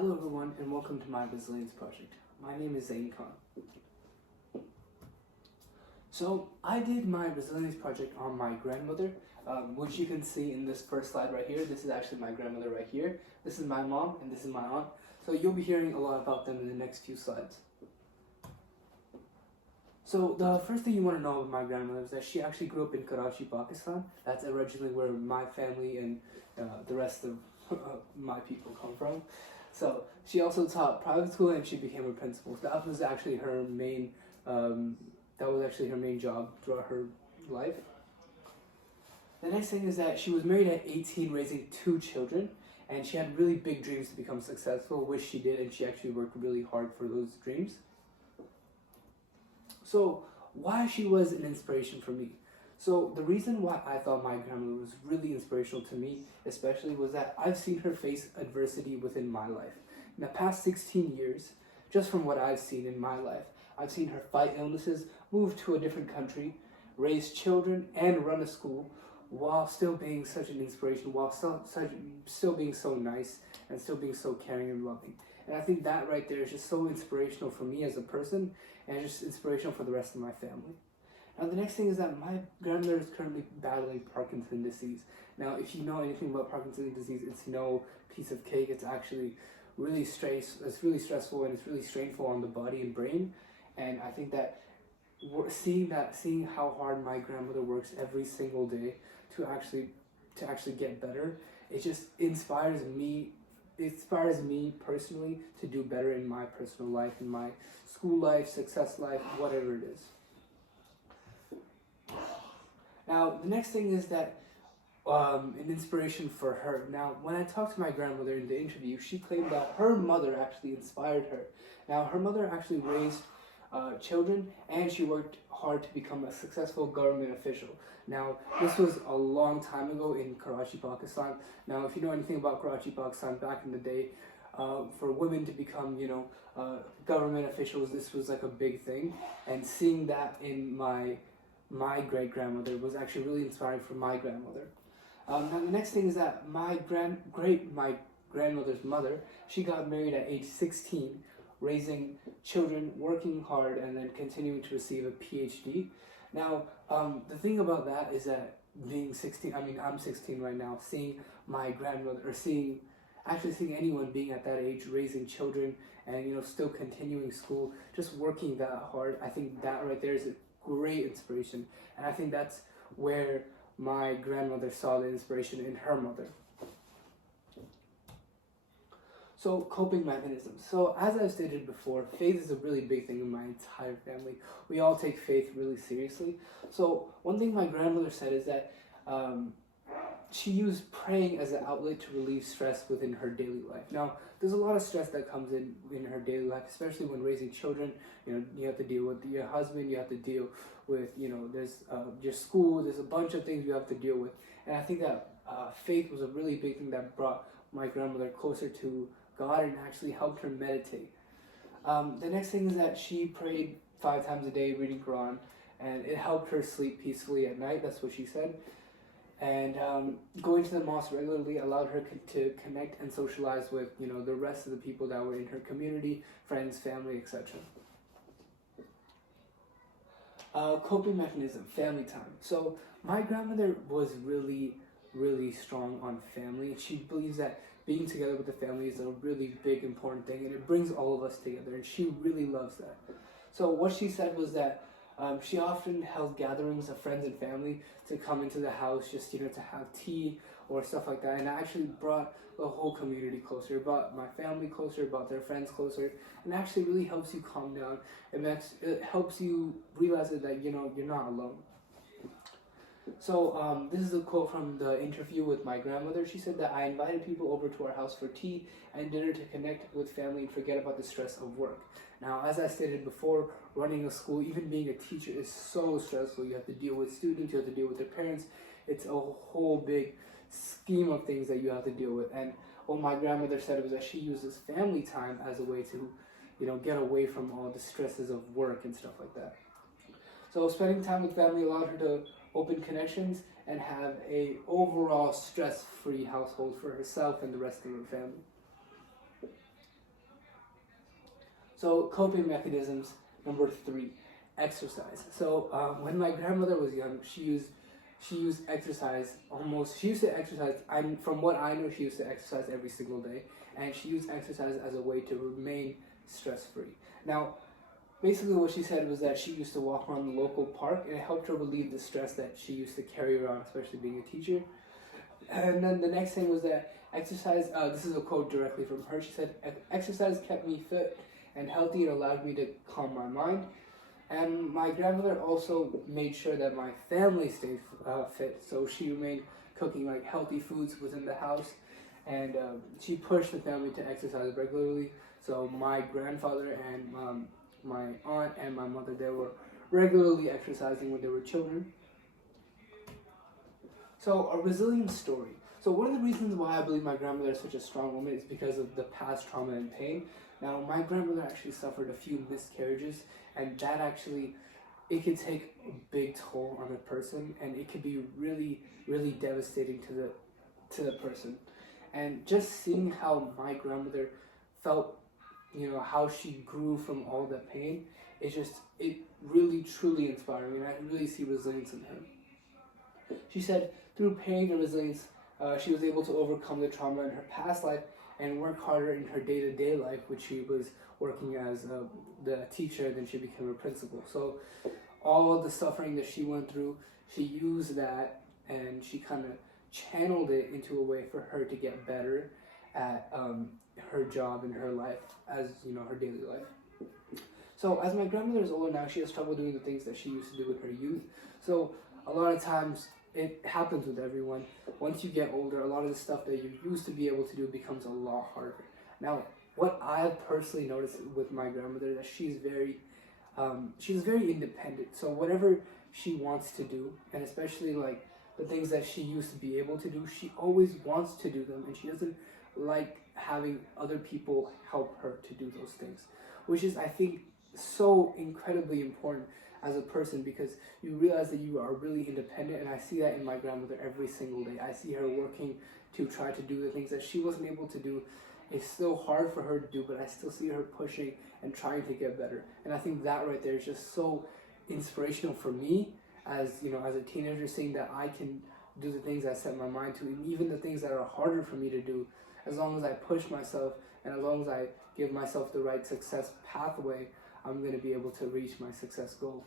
Hello everyone and welcome to my Resilience Project. My name is Zain Khan. So I did my Resilience Project on my grandmother, which you can see in this first slide right here. This is actually my grandmother right here. This is my mom and this is my aunt. So you'll be hearing a lot about them in the next few slides. So the first thing you want to know about my grandmother is that she actually grew up in Karachi, Pakistan. That's originally where my family and the rest of my people come from. So she also taught private school and she became a principal. That was actually her main job throughout her life. The next thing is that she was married at 18, raising 2 children, and she had really big dreams to become successful, which she did, and she actually worked really hard for those dreams. So why she was an inspiration for me? So the reason why I thought my grandmother was really inspirational to me, especially, was that I've seen her face adversity within my life. In the past 16 years, just from what I've seen in my life, I've seen her fight illnesses, move to a different country, raise children, and run a school while still being such an inspiration, while still being so nice and still being so caring and loving. And I think that right there is just so inspirational for me as a person and just inspirational for the rest of my family. Now the next thing is that my grandmother is currently battling Parkinson's disease. Now if you know anything about Parkinson's disease, it's no piece of cake. It's actually really stressful and it's really strainful on the body and brain. And I think that seeing how hard my grandmother works every single day to actually get better, it just inspires me personally to do better in my personal life, in my school life, success life, whatever it is. Now, the next thing is that an inspiration for her. Now, when I talked to my grandmother in the interview, she claimed that her mother actually inspired her. Now, her mother actually raised children, and she worked hard to become a successful government official. Now, this was a long time ago in Karachi, Pakistan. Now, if you know anything about Karachi, Pakistan, back in the day, for women to become, government officials, this was like a big thing. And seeing that in my great-grandmother was actually really inspiring for my grandmother. Now the next thing is that my grandmother's mother, she got married at age 16, raising children, working hard, and then continuing to receive a PhD. Now, the thing about that is that being 16, I'm 16 right now, seeing my grandmother, or seeing anyone being at that age, raising children, and still continuing school, just working that hard, I think that right there is a great inspiration. And I think that's where my grandmother saw the inspiration in her mother. So, coping mechanisms. So, as I've stated before, faith is a really big thing in my entire family. We all take faith really seriously. So, one thing my grandmother said is that she used praying as an outlet to relieve stress within her daily life. Now, there's a lot of stress that comes in her daily life, especially when raising children. You have to deal with your husband, you have to deal with, there's your school, there's a bunch of things you have to deal with. And I think that faith was a really big thing that brought my grandmother closer to God and actually helped her meditate. The next thing is that she prayed 5 times a day, reading Quran, and it helped her sleep peacefully at night. That's what she said. And going to the mosque regularly allowed her to connect and socialize with, the rest of the people that were in her community, friends, family, etc. Coping mechanism, family time. So my grandmother was really, really strong on family. She believes that being together with the family is a really big, important thing, and it brings all of us together, and she really loves that. So what she said was that she often held gatherings of friends and family to come into the house just, to have tea or stuff like that. And it actually brought the whole community closer, brought my family closer, brought their friends closer, and actually really helps you calm down. It helps you realize that, you're not alone. So this is a quote from the interview with my grandmother. She said that I invited people over to our house for tea and dinner to connect with family and forget about the stress of work. Now, as I stated before, running a school, even being a teacher, is so stressful. You have to deal with students, you have to deal with their parents. It's a whole big scheme of things that you have to deal with. And what my grandmother said was that she uses family time as a way to, get away from all the stresses of work and stuff like that. So spending time with family allowed her to open connections and have a overall stress-free household for herself and the rest of her family. So coping mechanisms, number 3, exercise. So when my grandmother was young, she used exercise almost. She used to exercise. From what I know, she used to exercise every single day, and she used exercise as a way to remain stress free. Now, basically, what she said was that she used to walk around the local park, and it helped her relieve the stress that she used to carry around, especially being a teacher. And then the next thing was that exercise. This is a quote directly from her. She said, "Exercise kept me fit and healthy and allowed me to calm my mind." And my grandmother also made sure that my family stayed fit. So she remained cooking like healthy foods within the house, and she pushed the family to exercise regularly. So my grandfather and my aunt and my mother, they were regularly exercising when they were children. So a resilient story. So one of the reasons why I believe my grandmother is such a strong woman is because of the past trauma and pain. Now, my grandmother actually suffered a few miscarriages, and that actually, it could take a big toll on a person, and it could be really, really devastating to the person. And just seeing how my grandmother felt, how she grew from all the pain, it really, truly inspired me, and I really see resilience in her. She said, through pain and resilience, she was able to overcome the trauma in her past life and work harder in her day-to-day life, which she was working as the teacher, then she became a principal. So all of the suffering that she went through, she used that and she kind of channeled it into a way for her to get better at her job and her life, as her daily life. So as my grandmother is older now, she has trouble doing the things that she used to do in her youth. So a lot of times it happens with everyone. Once you get older, a lot of the stuff that you used to be able to do becomes a lot harder. Now, what I've personally noticed with my grandmother, that she's very independent. So whatever she wants to do, and especially like the things that she used to be able to do, she always wants to do them, and she doesn't like having other people help her to do those things, which is, I think, so incredibly important as a person, because you realize that you are really independent. And I see that in my grandmother every single day. I see her working to try to do the things that she wasn't able to do. It's still hard for her to do, but I still see her pushing and trying to get better. And I think that right there is just so inspirational for me as a teenager, seeing that I can do the things I set my mind to, and even the things that are harder for me to do. As long as I push myself and as long as I give myself the right success pathway, I'm going to be able to reach my success goal.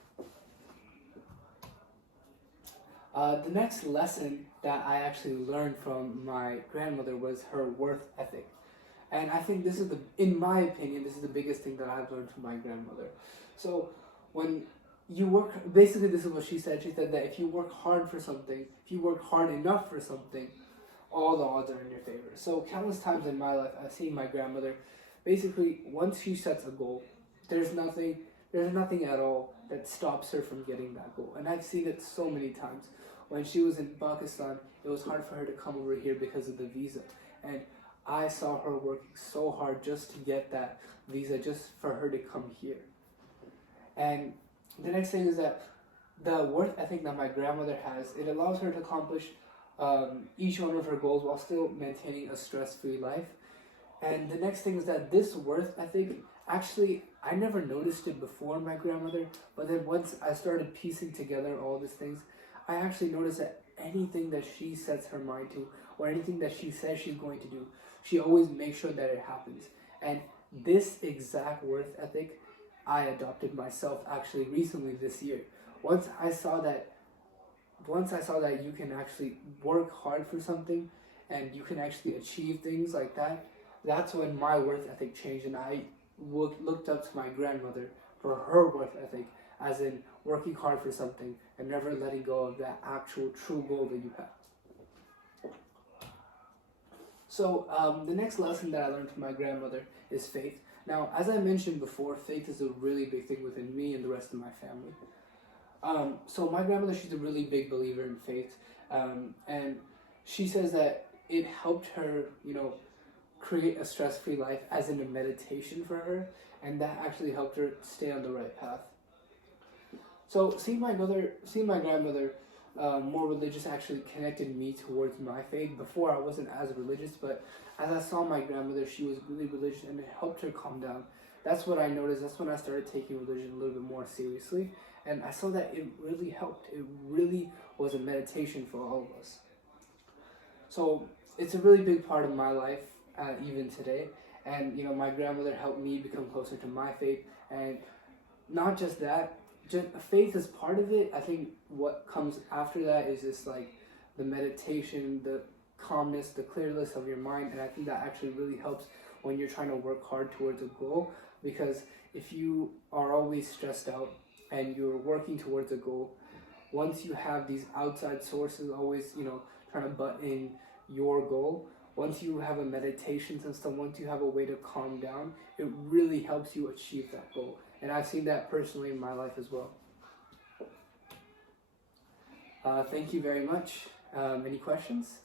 The next lesson that I actually learned from my grandmother was her work ethic. And I think in my opinion, this is the biggest thing that I've learned from my grandmother. So when you work, basically this is what she said. She said that if you work hard for something, if you work hard enough for something, all the odds are in your favor. So countless times in my life, I've seen my grandmother, basically, once she sets a goal, there's nothing at all that stops her from getting that goal. And I've seen it so many times. When she was in Pakistan, it was hard for her to come over here because of the visa. And I saw her working so hard just to get that visa, just for her to come here. And the next thing is that the work ethic that my grandmother has, it allows her to accomplish each one of her goals while still maintaining a stress-free life. And the next thing is that this work ethic, actually, I never noticed it before my grandmother, but then once I started piecing together all these things, I actually noticed that anything that she sets her mind to, or anything that she says she's going to do, she always makes sure that it happens. And this exact work ethic, I adopted myself actually recently this year. Once I saw that you can actually work hard for something, and you can actually achieve things like that, that's when my work ethic changed, and I looked up to my grandmother for her work ethic, as in working hard for something and never letting go of that actual true goal that you have. So the next lesson that I learned from my grandmother is faith. Now, as I mentioned before, faith is a really big thing within me and the rest of my family. So my grandmother, she's a really big believer in faith, and she says that it helped her, create a stress-free life, as in a meditation for her, and that actually helped her stay on the right path. So seeing my grandmother more religious actually connected me towards my faith. Before, I wasn't as religious, but as I saw my grandmother, she was really religious, and it helped her calm down. that's what I noticed. That's when I started taking religion a little bit more seriously, and I saw that it really helped. It really was a meditation for all of us. So it's a really big part of my life, even today. And my grandmother helped me become closer to my faith, and not just that. Just faith is part of it. I think what comes after that is just like the meditation, the calmness, the clearness of your mind, and I think that actually really helps when you're trying to work hard towards a goal. Because if you are always stressed out and you're working towards a goal, once you have these outside sources always trying to butt in your goal, once you have a meditation system, once you have a way to calm down, it really helps you achieve that goal. And I've seen that personally in my life as well. Thank you very much. Any questions?